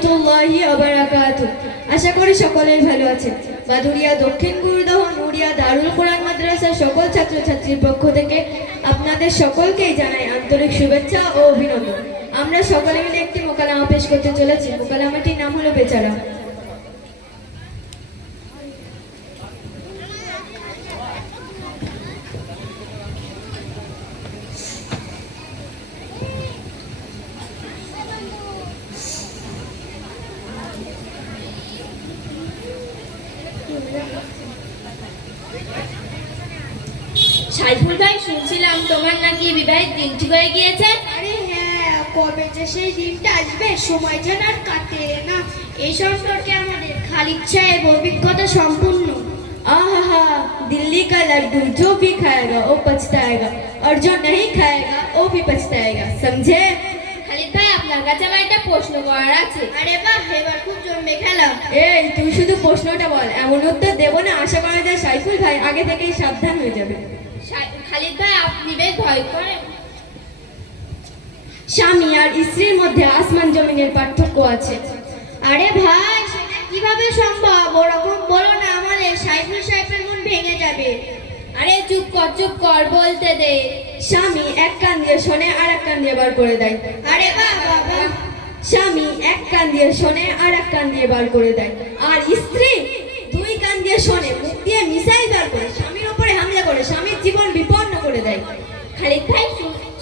রাহমাতুল্লাহি ওয়া বারাকাতুহু। আশা করি সকলেই ভালো আছেন। বাদুরিয়া দক্ষিণ গুরুদহ নুরিয়া দারুল কোরআন মাদ্রাসার সকল ছাত্রছাত্রীর পক্ষ থেকে আপনাদের সকলকেই জানাই আন্তরিক শুভেচ্ছা ও অভিনন্দন। আমরা সকলে মিলে একটি মোকালামা পেশ করতে চলেছি। মোকালামাটির নাম হলো বেচারা। সাইফুল ভাই, শুনছিলাম তোমার নাকি বিবাহের দিন ঠিক হয়ে গিয়েছে। আরে হ্যাঁ, কবে যে সেই দিনটা আসবে সময় যেন আর কাটে না। এই সম্পর্কে আমাদের খালিদ সাহেব অভিজ্ঞতা সম্পূর্ণ। आहा, दिल्ली का लड्डू जो भी खाएगा वो पछताएगा और जो नहीं खाएगा वो भी पछताएगा, समझे? খালিদ ভাই, আপনার কাছে আমার একটা প্রশ্ন করার আছে। আরে বাহ, এবার খুব জমবে খেলা। এই তুই শুধু প্রশ্নটা বল, এমন উত্তর দেবো না আশা করা যায় সাইফুল ভাই আগে থেকেই সাবধান হয়ে যাবে। খালিদ ভাই, আপনি বেশ ভয় করেন। স্বামী আর স্ত্রীর মধ্যে আসমান জমিনের পার্থক্য আছে। আরে ভাই, সেটা কিভাবে সম্ভব? ওরকম বলো না, আমাদের সাইফুল সাহেবের মন ভেঙে যাবে। আরে চুপ কর, বলতে দে। স্বামী এক কান দিয়ে শোনে আর এক কান দিয়ে বার করে দেয়। আরে বাহ বাবা, স্বামী এক কান দিয়ে শোনে আর এক কান দিয়ে বার করে দেয়, আর স্ত্রী দুই কান দিয়ে শোনে, মুখ দিয়ে মিসাইল বার করে স্বামীর উপরে হামলা করে স্বামীর জীবন বিপন্ন করে দেয়। খালিদ ভাই,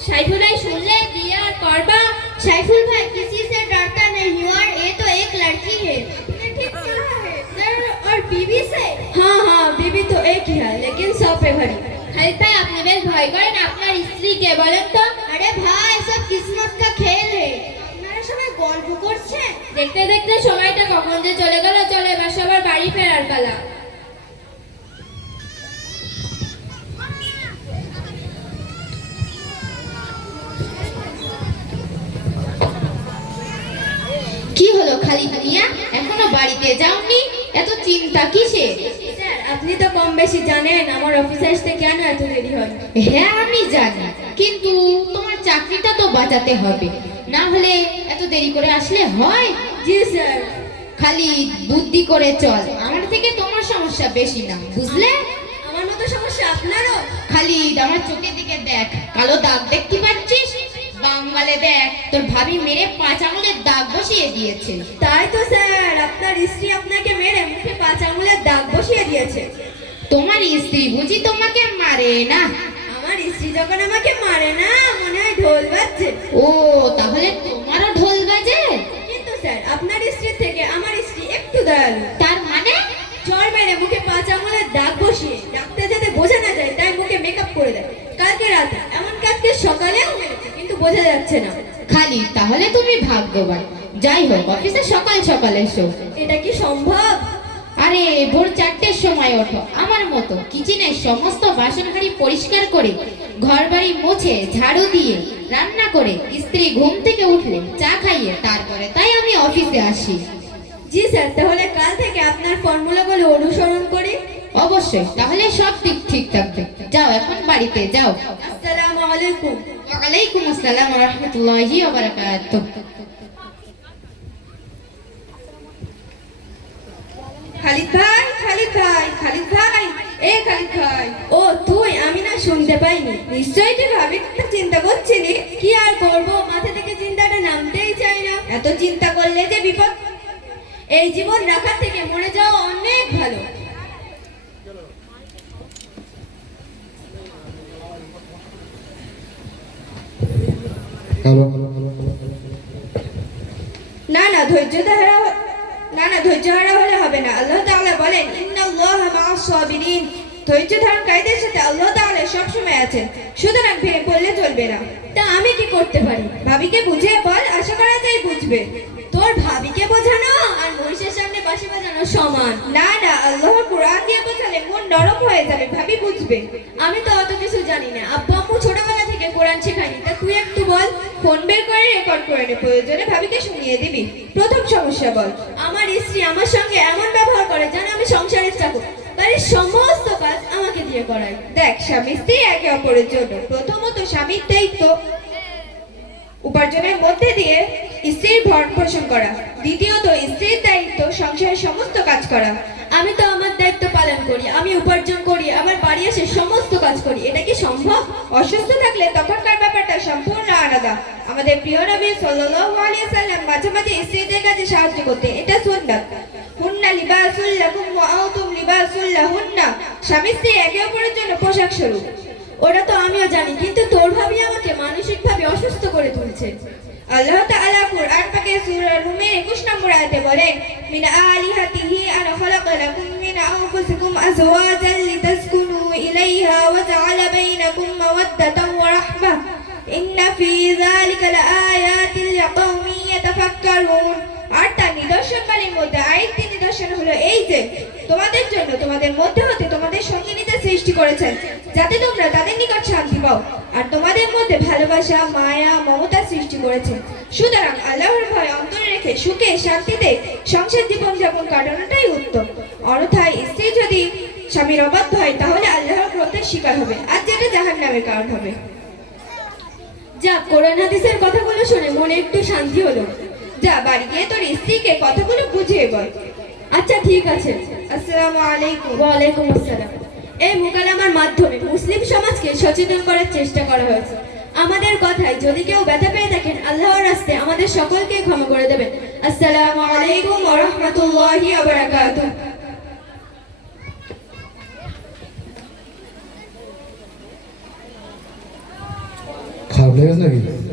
সাইফুল ভাই শুনলে বিয়ে আর করবা? साइफुल भाई किसी से डरता नहीं और ये तो एक लड़की है। ठीक कहा है। और बीवी से? हाँ हाँ, बीवी तो एक ही है लेकिन सौ पे भरी। খালিদ ভাই, আপনি বেশ ভয় করেন। আপনার স্ত্রী কে বলেন তো? अरे भाई, सब किस्मत का खेल है। আপনারা সবাই গল্প করছেন। দেখতে দেখতে সময়টা কখন যে চলে গেল। চলো এবার সবার বাড়ি ফেরার পালা। কি হলো খালিদ মিয়া, এখনো বাড়িতে যাওনি? এত চিন্তা কিসে? স্যার, আপনি তো কম বেশি জানেন আমার অফিসে আসতে কেন এত দেরি হয়। হ্যাঁ আমি জানি, কিন্তু তোমার চাকরিটা তো বাঁচাতে হবে, না হলে এত দেরি করে আসলে হয়? জি স্যার। খালি বুদ্ধি করে চল, আমার থেকে তোমার সমস্যা বেশি না, বুঝলে? আমার মতো সমস্যা আপনারও? খালিদ, আমার চোখের দিকে দেখ, কালো দাগ দেখতে পাচ্ছিস? বাঙ্গালে দেখ, তোর ভাবি মেরে 5 আঙুলের দাগ বসিয়ে দিয়েছে। তাই তো স্যার, আপনার স্ত্রী আপনাকে মেরে মুখে 5 আঙুলের দাগ বসিয়ে দিয়েছে। তোমার স্ত্রী বুঝি তোমাকে মারে না? আমার স্ত্রী যখন আমাকে মারে না, মনে হয় ঢোল বাজছে। ও, তাহলে তোমারও ঢোল বাজে? কিন্তু স্যার, আপনার স্ত্রীর থেকে আমার স্ত্রী একটু দয়ালু। তার মানে? চর মেরে মুখে 5 আঙুলের দাগ বসিয়ে ডাক্তার যাতে বোঝা না যায় তাই মুখে মেকআপ করে দেয়। কালকে রাতে, এমন কালকে সকালেও মেরেছে, কিন্তু বোঝা যাচ্ছে না। খালি, তাহলে তুমি ভাগ্যবান। যাই হোক, অফিসে সকাল সকাল এসো। এটা কি সম্ভব? আরে ভোর 4টের সময় ওঠো, আমার মতো কিচেনের সমস্ত বাসন হাঁড়ি পরিষ্কার করে, ঘর বাড়ি মুছে, ঝাড়ু দিয়ে, রান্না করে, স্ত্রী ঘুম থেকে উঠলে চা খাইয়ে তারপরে তাই আমি অফিসে আসি। জি স্যার, তাহলে কাল থেকে আপনার ফর্মুলাগুলো অনুসরণ করি। অবশ্যই, তাহলে সব দিক ঠিক থাকবে। যাও এখন বাড়িতে যাও। আসসালামু আলাইকুম। ওয়ালাইকুম আসসালাম ওয়া রাহমাতুল্লাহি ওয়া বারাকাতুহু। খালিদ ভাই, খালিদ ভাই, খালিদ ভাই, এই খালিদ ভাই। ও তুই? আমি না শুনতে পাইনি। নিশ্চয়ই তুই ভাবিটা চিন্তা করছিলি। কি আর করব, মাথা থেকে চিন্তাটা নামতেই চাই না। এত চিন্তা করলে যে বিপদ। এই জীবন রাখার থেকে মরে যাওয়া অনেক ভালো। না না, ধৈর্য হারা হলে হবে না। আল্লাহ তাআলা বলেন, ইন্নাল্লাহা মা'আস সাবিরিন। ধৈর্য ধারণকারীদের সাথে আল্লাহ তাআলা সব সময় আছেন, সুতরাং ভেঙে পড়লে চলবে না। তা আমি কি করতে পারি? ভাবিকে বুঝিয়ে বল, আশা করা যায় বুঝবে। তোর ভাবিকে বোঝানো আর মহিষের সামনে বাঁশি বাজানো সমান। না না, আল্লাহর কোরআন দিয়ে বোঝালে মন নরম হয়ে যাবে, ভাবি বুঝবে। আমি তো অত কিছু জানি না, আব্বু আম্মু ছোটবেলা থেকে কোরআন শেখায়নি। তা তুই একটু বল। ফোন বের করে রেকর্ড করে নে, প্রয়োজনে ভাবিকে শুনিয়ে দিবি। প্রথম সমস্যা বল। আমার স্ত্রী আমার সঙ্গে এমন ব্যবহার করে যেন আমি সংসারের চাকর, বাড়ির সমস্ত কাজ আমাকে দিয়ে করায়। দেখ, স্বামী স্ত্রী একে অপরের জন্য, প্রথমত স্বামীর দায়িত্ব উপার্জনের মধ্যে দিয়ে স্ত্রীর ভরণ পোষণ করা। দ্বিতীয়ত, স্ত্রীর দায়িত্ব সংসারের সমস্ত কাজ করা। আমি তো আমার দায়িত্ব পালন করি, আমি উপার্জন করি, আবার বাড়ি এসে সমস্ত কাজ করি, এটা কি সম্ভব? অসুস্থ থাকলে তখনকার ব্যাপারটা সম্পূর্ণ আলাদা। আমাদের প্রিয় নবী সাল্লাল্লাহু আলাইহি সাল্লাম মাঝে মাঝে স্ত্রীদের কাজে সাহায্য করতেন, এটা সুন্নাত। হুন্না লিবাসুল লাকুম ওয়া আনতুম লিবাসুল লাহুন্না। স্বামী স্ত্রী একে অপরের জন্য পোশাক স্বরূপ। ওটা তো আমিও জানি, কিন্তু তোর ভাবি আমাকে মানসিকভাবে অসুস্থ করে তুলছে। আল্লাহ তাআলা কুরআন পাকে সূরা রুমের 21 নম্বর আয়াতে বলেন, মিন আলিহাতিহি আনা খালাকা লাকুম মিন আনফুসিকুম আজওয়াজান লিতাসকুনু ইলাইহা ওয়া জাআলা বাইনাকুম মাওয়াদ্দাতান ওয়া রাহমা ইন্না ফি যালিকা লাআয়াতিন লিকাওমিন ইয়াতাফাক্কারুন। আর তার নিদর্শনগুলির মধ্যে আরেকটি নিদর্শন হলো এই যে তোমাদের জন্য তোমাদের মধ্যে হতে তোমাদের সঙ্গিনীদের সৃষ্টি করেছেন, যাতে তোমরা তাদের নিকট শান্তি পাও, আর তোমাদের মধ্যে ভালোবাসা, মায়া, মমতা সৃষ্টি করেছেন। সুতরাং আল্লাহর ভয় অন্তরে রেখে সুখে শান্তিতে সংসার জীবন যাপন কাটানোটাই উত্তম। অন্যথায় স্ত্রী যদি স্বামীর অবাধ্য হয় তাহলে আল্লাহর ক্রোধের শিকার হবে, আর যেটা জাহান্নামের কারণ হবে। যা, কোরআন হাদিসের কথাগুলো শুনে মনে একটু শান্তি হলো। যা, বাড়ি গিয়ে তোর স্ত্রীকে কথাগুলো বুঝিয়ে বল। আচ্ছা ঠিক আছে। আসসালামু আলাইকুম। ওয়ালাইকুম আসসালাম। এই মোকালামার মাধ্যমে মুসলিম সমাজকে সচেতন করার চেষ্টা করা হয়েছে। আমাদের কথায় যদি কেউ ব্যথা পেয়ে থাকেন, আল্লাহর রাস্তায় আমাদের সকলকে ক্ষমা করে দেবেন। আসসালামু আলাইকুম ওয়া রাহমাতুল্লাহি ওয়া বারাকাতুহু। খারাপ লেগেছে নাকি?